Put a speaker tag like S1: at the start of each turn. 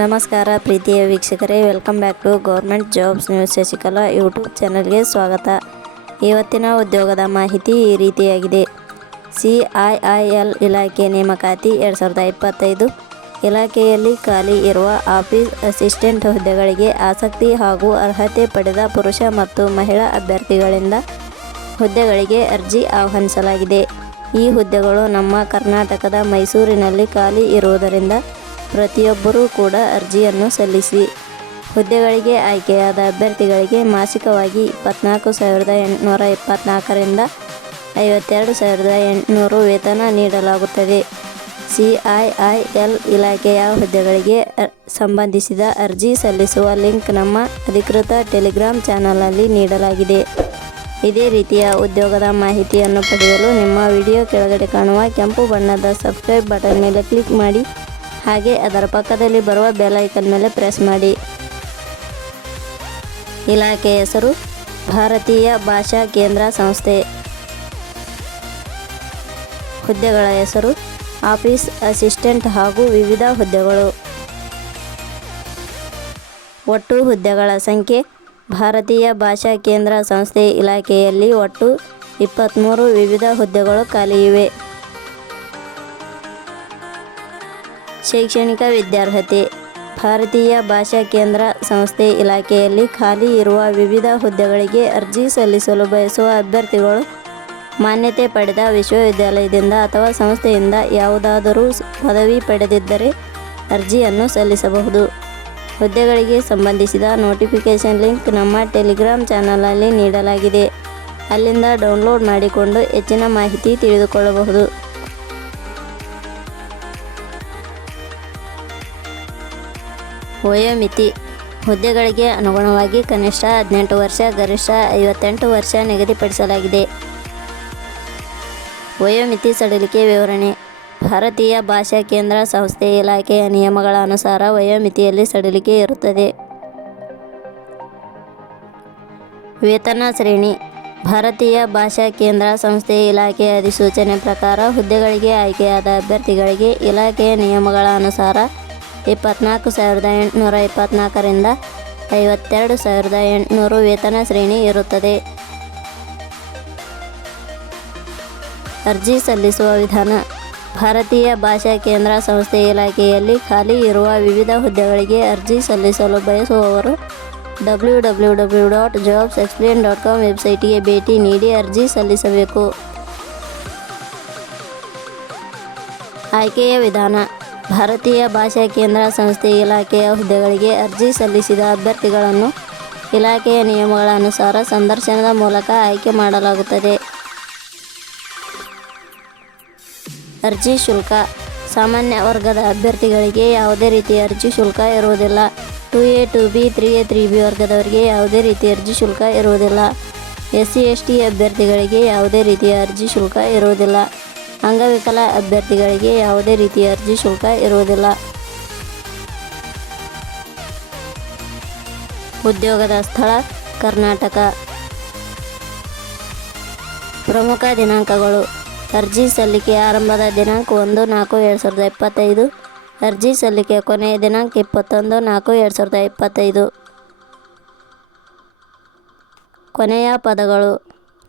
S1: ನಮಸ್ಕಾರ ಪ್ರೀತಿಯ ವೀಕ್ಷಕರೇ welcome back to government jobs news Shashikala YouTube ಚಾನಲ್ಗೆ ಸ್ವಾಗತ. ಇವತ್ತಿನ ಉದ್ಯೋಗದ ಮಾಹಿತಿ ಈ ರೀತಿಯಾಗಿದೆ. ಸಿ ಐ ಐ ಎಲ್ ಇಲಾಖೆ ನೇಮಕಾತಿ ಎರಡು ಸಾವಿರದ ಇಪ್ಪತ್ತೈದು. ಇಲಾಖೆಯಲ್ಲಿ ಖಾಲಿ ಇರುವ ಆಫೀಸ್ ಅಸಿಸ್ಟೆಂಟ್ ಹುದ್ದೆಗಳಿಗೆ ಆಸಕ್ತಿ ಹಾಗೂ ಅರ್ಹತೆ ಪಡೆದ ಪುರುಷ ಮತ್ತು ಮಹಿಳಾ ಅಭ್ಯರ್ಥಿಗಳಿಂದ ಹುದ್ದೆಗಳಿಗೆ ಅರ್ಜಿ ಆಹ್ವಾನಿಸಲಾಗಿದೆ. ಈ ಹುದ್ದೆಗಳು ನಮ್ಮ ಕರ್ನಾಟಕದ ಮೈಸೂರಿನಲ್ಲಿ ಖಾಲಿ ಇರುವುದರಿಂದ ಪ್ರತಿಯೊಬ್ಬರೂ ಕೂಡ ಅರ್ಜಿಯನ್ನು ಸಲ್ಲಿಸಿ. ಹುದ್ದೆಗಳಿಗೆ ಆಯ್ಕೆಯಾದ ಅಭ್ಯರ್ಥಿಗಳಿಗೆ ಮಾಸಿಕವಾಗಿ ಇಪ್ಪತ್ನಾಲ್ಕು ಸಾವಿರದ ಎಂಟುನೂರ ಇಪ್ಪತ್ನಾಲ್ಕರಿಂದ ಐವತ್ತೆರಡು ಸಾವಿರದ ಎಂಟುನೂರು ವೇತನ ನೀಡಲಾಗುತ್ತದೆ. ಸಿ ಐ ಐ ಎಲ್ ಇಲಾಖೆಯ ಹುದ್ದೆಗಳಿಗೆ ಸಂಬಂಧಿಸಿದ ಅರ್ಜಿ ಸಲ್ಲಿಸುವ ಲಿಂಕ್ ನಮ್ಮ ಅಧಿಕೃತ ಟೆಲಿಗ್ರಾಮ್ ಚಾನಲಲ್ಲಿ ನೀಡಲಾಗಿದೆ. ಇದೇ ರೀತಿಯ ಉದ್ಯೋಗದ ಮಾಹಿತಿಯನ್ನು ಪಡೆಯಲು ನಿಮ್ಮ ವಿಡಿಯೋ ಕೆಳಗಡೆ ಕಾಣುವ ಕೆಂಪು ಬಣ್ಣದ ಸಬ್ಸ್ಕ್ರೈಬ್ ಬಟನ್ ಮೇಲೆ ಕ್ಲಿಕ್ ಮಾಡಿ. ಹಾಗೆ ಅದರ ಪಕ್ಕದಲ್ಲಿ ಬರುವ ಬೆಲ್ ಮೇಲೆ ಪ್ರೆಸ್ ಮಾಡಿ. ಇಲಾಖೆ ಹೆಸರು, ಭಾರತೀಯ ಭಾಷಾ ಕೇಂದ್ರ ಸಂಸ್ಥೆ. ಹುದ್ದೆಗಳ ಹೆಸರು, ಆಫೀಸ್ ಅಸಿಸ್ಟೆಂಟ್ ಹಾಗೂ ವಿವಿಧ ಹುದ್ದೆಗಳು. ಒಟ್ಟು ಹುದ್ದೆಗಳ ಸಂಖ್ಯೆ, ಭಾರತೀಯ ಭಾಷಾ ಕೇಂದ್ರ ಸಂಸ್ಥೆ ಇಲಾಖೆಯಲ್ಲಿ ಒಟ್ಟು ಇಪ್ಪತ್ತ್ಮೂರು ವಿವಿಧ ಹುದ್ದೆಗಳು ಖಾಲಿ ಶೈಕ್ಷಣಿಕ ವಿದ್ಯಾರ್ಹತೆ, ಭಾರತೀಯ ಭಾಷಾ ಕೇಂದ್ರ ಸಂಸ್ಥೆ ಇಲಾಖೆಯಲ್ಲಿ ಖಾಲಿ ಇರುವ ವಿವಿಧ ಹುದ್ದೆಗಳಿಗೆ ಅರ್ಜಿ ಸಲ್ಲಿಸಲು ಬಯಸುವ ಅಭ್ಯರ್ಥಿಗಳು ಮಾನ್ಯತೆ ಪಡೆದ ವಿಶ್ವವಿದ್ಯಾಲಯದಿಂದ ಅಥವಾ ಸಂಸ್ಥೆಯಿಂದ ಯಾವುದಾದರೂ ಪದವಿ ಪಡೆದಿದ್ದರೆ ಅರ್ಜಿಯನ್ನು ಸಲ್ಲಿಸಬಹುದು. ಹುದ್ದೆಗಳಿಗೆ ಸಂಬಂಧಿಸಿದ ನೋಟಿಫಿಕೇಷನ್ ಲಿಂಕ್ ನಮ್ಮ ಟೆಲಿಗ್ರಾಮ್ ಚಾನಲಲ್ಲಿ ನೀಡಲಾಗಿದೆ. ಅಲ್ಲಿಂದ ಡೌನ್ಲೋಡ್ ಮಾಡಿಕೊಂಡು ಹೆಚ್ಚಿನ ಮಾಹಿತಿ ತಿಳಿದುಕೊಳ್ಳಬಹುದು. ವಯೋಮಿತಿ ಹುದ್ದೆಗಳಿಗೆ ಅನುಗುಣವಾಗಿ ಕನಿಷ್ಠ ಹದಿನೆಂಟು ವರ್ಷ, ಗರಿಷ್ಠ ಐವತ್ತೆಂಟು ವರ್ಷ ನಿಗದಿಪಡಿಸಲಾಗಿದೆ. ವಯೋಮಿತಿ ಸಡಿಲಿಕೆ ವಿವರಣೆ. ಭಾರತೀಯ ಭಾಷಾ ಕೇಂದ್ರ ಸಂಸ್ಥೆ ಇಲಾಖೆಯ ನಿಯಮಗಳ ಅನುಸಾರ ವಯೋಮಿತಿಯಲ್ಲಿ ಸಡಿಲಿಕೆ ಇರುತ್ತದೆ. ವೇತನ ಶ್ರೇಣಿ. ಭಾರತೀಯ ಭಾಷಾ ಕೇಂದ್ರ ಸಂಸ್ಥೆ ಇಲಾಖೆಯ ಅಧಿಸೂಚನೆ ಪ್ರಕಾರ ಹುದ್ದೆಗಳಿಗೆ ಆಯ್ಕೆಯಾದ ಅಭ್ಯರ್ಥಿಗಳಿಗೆ ಇಲಾಖೆಯ ನಿಯಮಗಳ ಅನುಸಾರ ಇಪ್ಪತ್ನಾಲ್ಕು ಸಾವಿರದ ಎಂಟುನೂರ ಇಪ್ಪತ್ನಾಲ್ಕರಿಂದ ಐವತ್ತೆರಡು ಸಾವಿರದ ಎಂಟುನೂರು ವೇತನ ಶ್ರೇಣಿ ಇರುತ್ತದೆ. ಅರ್ಜಿ ಸಲ್ಲಿಸುವ ವಿಧಾನ. ಭಾರತೀಯ ಭಾಷಾ ಕೇಂದ್ರ ಸಂಸ್ಥೆ ಇಲಾಖೆಯಲ್ಲಿ ಖಾಲಿ ಇರುವ ವಿವಿಧ ಹುದ್ದೆಗಳಿಗೆ ಅರ್ಜಿ ಸಲ್ಲಿಸಲು ಬಯಸುವವರು W W W dot jobs explain dot com ವೆಬ್ಸೈಟಿಗೆ ಭೇಟಿ ನೀಡಿ ಅರ್ಜಿ ಸಲ್ಲಿಸಬೇಕು. ಆಯ್ಕೆಯ ವಿಧಾನ. ಭಾರತೀಯ ಭಾಷಾ ಕೇಂದ್ರ ಸಂಸ್ಥೆ ಇಲಾಖೆಯ ಹುದ್ದೆಗಳಿಗೆ ಅರ್ಜಿ ಸಲ್ಲಿಸಿದ ಅಭ್ಯರ್ಥಿಗಳನ್ನು ಇಲಾಖೆಯ ನಿಯಮಗಳ ಅನುಸಾರ ಸಂದರ್ಶನದ ಮೂಲಕ ಆಯ್ಕೆ ಮಾಡಲಾಗುತ್ತದೆ. ಅರ್ಜಿ ಶುಲ್ಕ. ಸಾಮಾನ್ಯ ವರ್ಗದ ಅಭ್ಯರ್ಥಿಗಳಿಗೆ ಯಾವುದೇ ರೀತಿಯ ಅರ್ಜಿ ಶುಲ್ಕ ಇರುವುದಿಲ್ಲ. Two A, two B, three A, three B ವರ್ಗದವರಿಗೆ ಯಾವುದೇ ರೀತಿಯ ಅರ್ಜಿ ಶುಲ್ಕ ಇರುವುದಿಲ್ಲ. ಎಸ್ ಸಿ ಎಸ್ ಟಿ ಅಭ್ಯರ್ಥಿಗಳಿಗೆ ಯಾವುದೇ ರೀತಿಯ ಅರ್ಜಿ ಶುಲ್ಕ ಇರುವುದಿಲ್ಲ. ಅಂಗವಿಕಲ ಅಭ್ಯರ್ಥಿಗಳಿಗೆ ಯಾವುದೇ ರೀತಿಯ ಅರ್ಜಿ ಶುಲ್ಕ ಇರುವುದಿಲ್ಲ. ಉದ್ಯೋಗದ ಸ್ಥಳ, ಕರ್ನಾಟಕ. ಪ್ರಮುಖ ದಿನಾಂಕಗಳು. ಅರ್ಜಿ ಸಲ್ಲಿಕೆ ಆರಂಭದ ದಿನಾಂಕ ಒಂದು ನಾಲ್ಕು ಎರಡು ಸಾವಿರದ ಇಪ್ಪತ್ತೈದು. ಅರ್ಜಿ ಸಲ್ಲಿಕೆ ಕೊನೆಯ ದಿನಾಂಕ ಇಪ್ಪತ್ತೊಂದು ನಾಲ್ಕು ಎರಡು ಸಾವಿರದ ಇಪ್ಪತ್ತೈದು. ಕೊನೆಯ ಪದಗಳು.